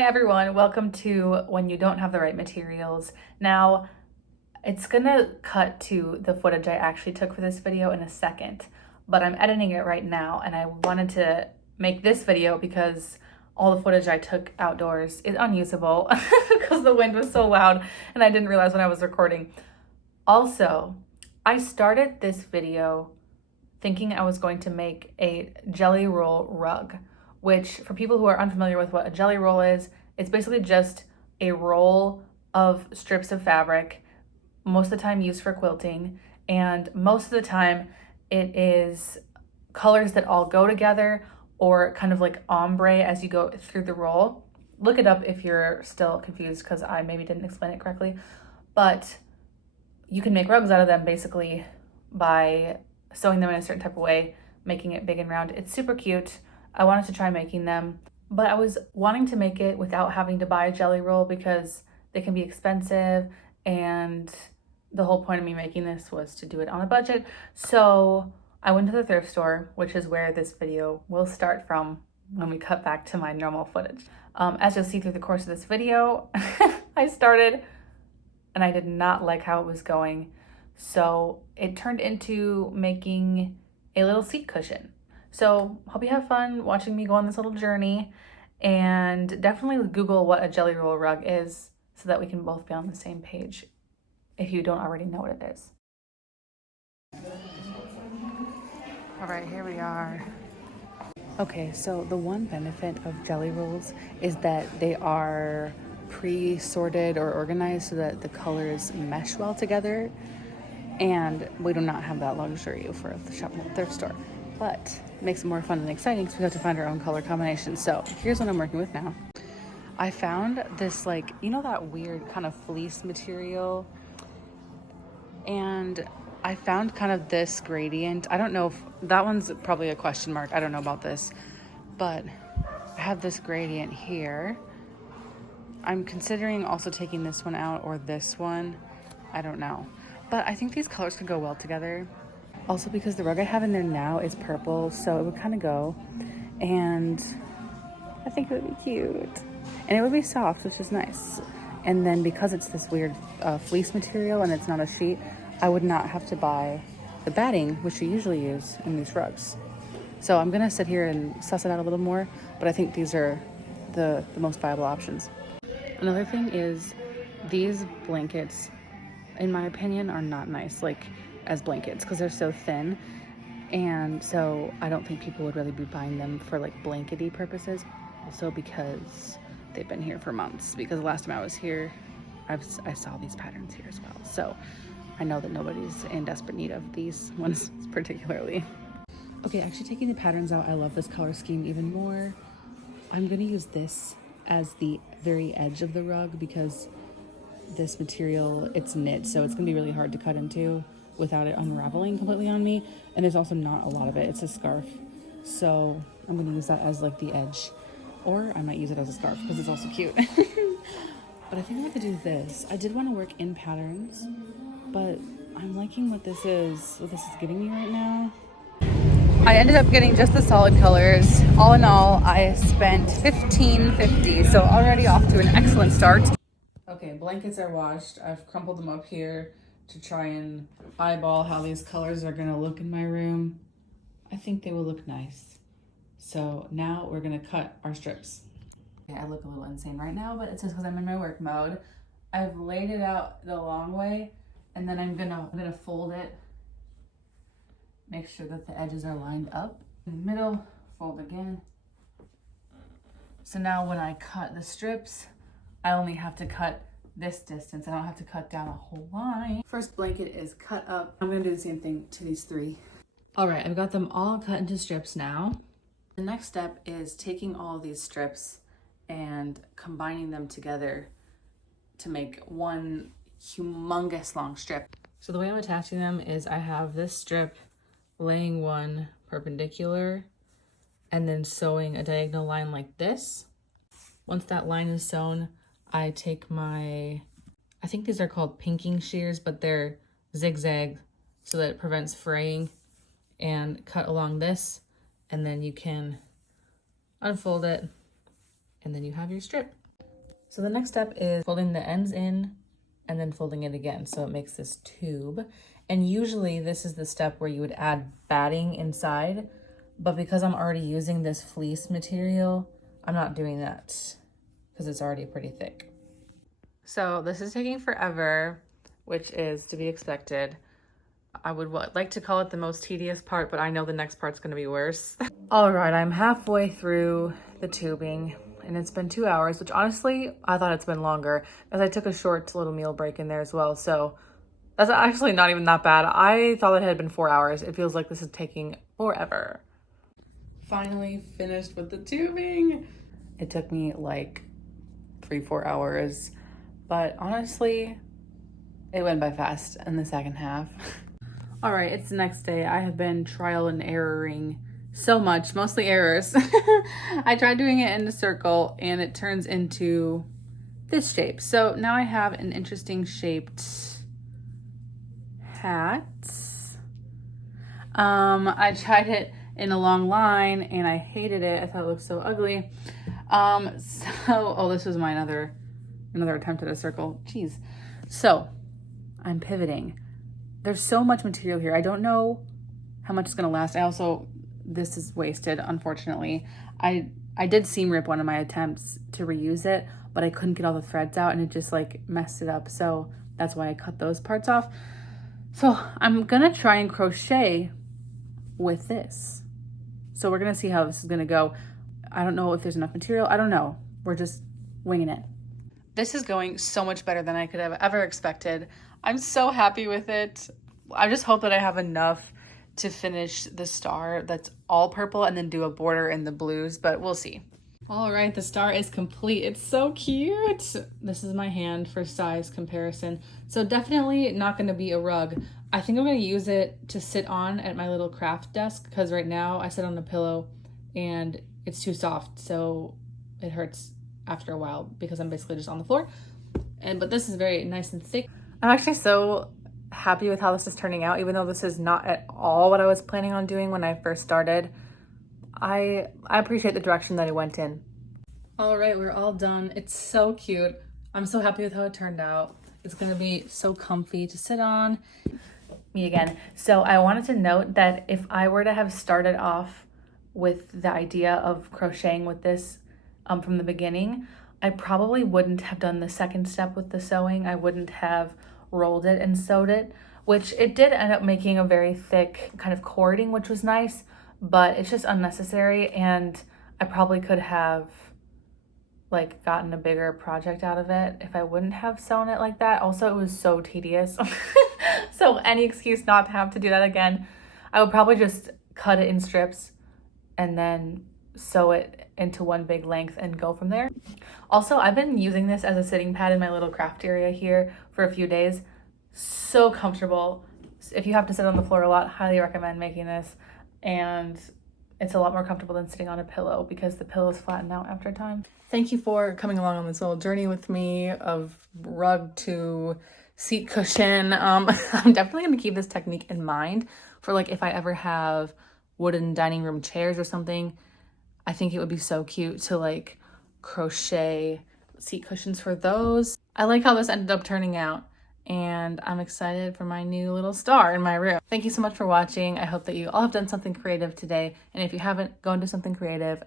Hi everyone, welcome to When You Don't Have the Right Materials. Now, it's gonna cut to the footage I actually took for this video in a second, but I'm editing it right now and I wanted to make this video because all the footage I took outdoors is unusable because the wind was so loud and I didn't realize when I was recording. Also, I started this video thinking I was going to make a jelly roll rug, which for people who are unfamiliar with what a jelly roll is, it's basically just a roll of strips of fabric, most of the time used for quilting, and most of the time it is colors that all go together or kind of like ombre as you go through the roll. Look it up if you're still confused because I maybe didn't explain it correctly, but you can make rugs out of them basically by sewing them in a certain type of way, making it big and round. It's super cute. I wanted to try making them, but I was wanting to make it without having to buy a jelly roll because they can be expensive, and the whole point of me making this was to do it on a budget. So I went to the thrift store, which is where this video will start from when we cut back to my normal footage. As you'll see through the course of this video, I started and I did not like how it was going. So it turned into making a little seat cushion. So hope you have fun watching me go on this little journey, and definitely Google what a jelly roll rug is so that we can both be on the same page if you don't already know what it is. All right, here we are. Okay, so the one benefit of jelly rolls is that they are pre-sorted or organized so that the colors mesh well together, and we do not have that luxury for the shop at the thrift store, but it makes it more fun and exciting because we have to find our own color combination. So here's what I'm working with now. I found this, like, you know, that weird kind of fleece material, and I found kind of this gradient. I don't know if that one's probably a question mark. I don't know about this, but I have this gradient here. I'm considering also taking this one out or this one. I don't know, but I think these colors could go well together. Also because the rug I have in there now is purple, so it would kind of go, and I think it would be cute. And it would be soft, which is nice. And then because it's this weird fleece material and it's not a sheet, I would not have to buy the batting, which you usually use in these rugs. So I'm gonna sit here and suss it out a little more, but I think these are the most viable options. Another thing is these blankets, in my opinion, are not nice, like as blankets, because they're so thin. And so I don't think people would really be buying them for like blankety purposes. Also because they've been here for months, because the last time I was here, I saw these patterns here as well. So I know that nobody's in desperate need of these ones particularly. Okay, actually taking the patterns out, I love this color scheme even more. I'm gonna use this as the very edge of the rug because this material, it's knit, so it's gonna be really hard to cut into without it unraveling completely on me. And there's also not a lot of it, it's a scarf. So I'm gonna use that as like the edge, or I might use it as a scarf because it's also cute. But I think I'm gonna do this. I did wanna work in patterns, but I'm liking what this is giving me right now. I ended up getting just the solid colors. All in all, I spent $15.50, so already off to an excellent start. Okay, blankets are washed. I've crumpled them up here to try and eyeball how these colors are gonna look in my room. I think they will look nice. So now we're gonna cut our strips. Okay, I look a little insane right now, but it's just because I'm in my work mode. I've laid it out the long way, and then I'm gonna fold it. Make sure that the edges are lined up. In the middle, fold again. So now when I cut the strips, I only have to cut this distance. I don't have to cut down a whole line. First blanket is cut up. I'm gonna do the same thing to these three. All right, I've got them all cut into strips now. The next step is taking all of these strips and combining them together to make one humongous long strip. So the way I'm attaching them is I have this strip laying one perpendicular and then sewing a diagonal line like this. Once that line is sewn, I take my, I think these are called pinking shears, but they're zigzag so that it prevents fraying, and cut along this, and then you can unfold it, and then you have your strip. So the next step is folding the ends in and then folding it again. So it makes this tube. And usually this is the step where you would add batting inside, but because I'm already using this fleece material, I'm not doing that because it's already pretty thick. So this is taking forever, which is to be expected. I would like to call it the most tedious part, but I know the next part's gonna be worse. All right, I'm halfway through the tubing and it's been 2 hours, which honestly, I thought it's been longer as I took a short little meal break in there as well. So that's actually not even that bad. I thought it had been 4 hours. It feels like this is taking forever. Finally finished with the tubing. It took me like 3-4 hours, but honestly, it went by fast in the second half. All right, it's the next day. I have been trial and erroring so much, mostly errors. I tried doing it in a circle and it turns into this shape. So now I have an interesting shaped hat. I tried it in a long line and I hated it. I thought it looked so ugly. This was my another attempt at a circle. Jeez. So I'm pivoting. There's so much material here. I don't know how much it's gonna last. This is wasted, unfortunately. I did seam rip one of my attempts to reuse it, but I couldn't get all the threads out and it just like messed it up. So that's why I cut those parts off. So I'm gonna try and crochet with this. So we're gonna see how this is gonna go. I don't know if there's enough material. I don't know. We're just winging it. This is going so much better than I could have ever expected. I'm so happy with it. I just hope that I have enough to finish the star that's all purple and then do a border in the blues, but we'll see. All right, the star is complete. It's so cute. This is my hand for size comparison. So definitely not gonna be a rug. I think I'm gonna use it to sit on at my little craft desk because right now I sit on a pillow and it's too soft, so it hurts after a while because I'm basically just on the floor. But this is very nice and thick. I'm actually so happy with how this is turning out, even though this is not at all what I was planning on doing when I first started. I appreciate the direction that it went in. All right, we're all done. It's so cute. I'm so happy with how it turned out. It's gonna be so comfy to sit on. Me again. So I wanted to note that if I were to have started off with the idea of crocheting with this from the beginning, I probably wouldn't have done the second step with the sewing. I wouldn't have rolled it and sewed it, which it did end up making a very thick kind of cording, which was nice, but it's just unnecessary. And I probably could have like gotten a bigger project out of it if I wouldn't have sewn it like that. Also, it was so tedious. So any excuse not to have to do that again. I would probably just cut it in strips and then sew it into one big length and go from there. Also, I've been using this as a sitting pad in my little craft area here for a few days. So comfortable. If you have to sit on the floor a lot, highly recommend making this. And it's a lot more comfortable than sitting on a pillow because the pillows flatten out after time. Thank you for coming along on this little journey with me of rug to seat cushion. I'm definitely going to keep this technique in mind for like if I ever have wooden dining room chairs or something. I think it would be so cute to like crochet seat cushions for those. I like how this ended up turning out and I'm excited for my new little star in my room. Thank you so much for watching. I hope that you all have done something creative today. And if you haven't, go and do something creative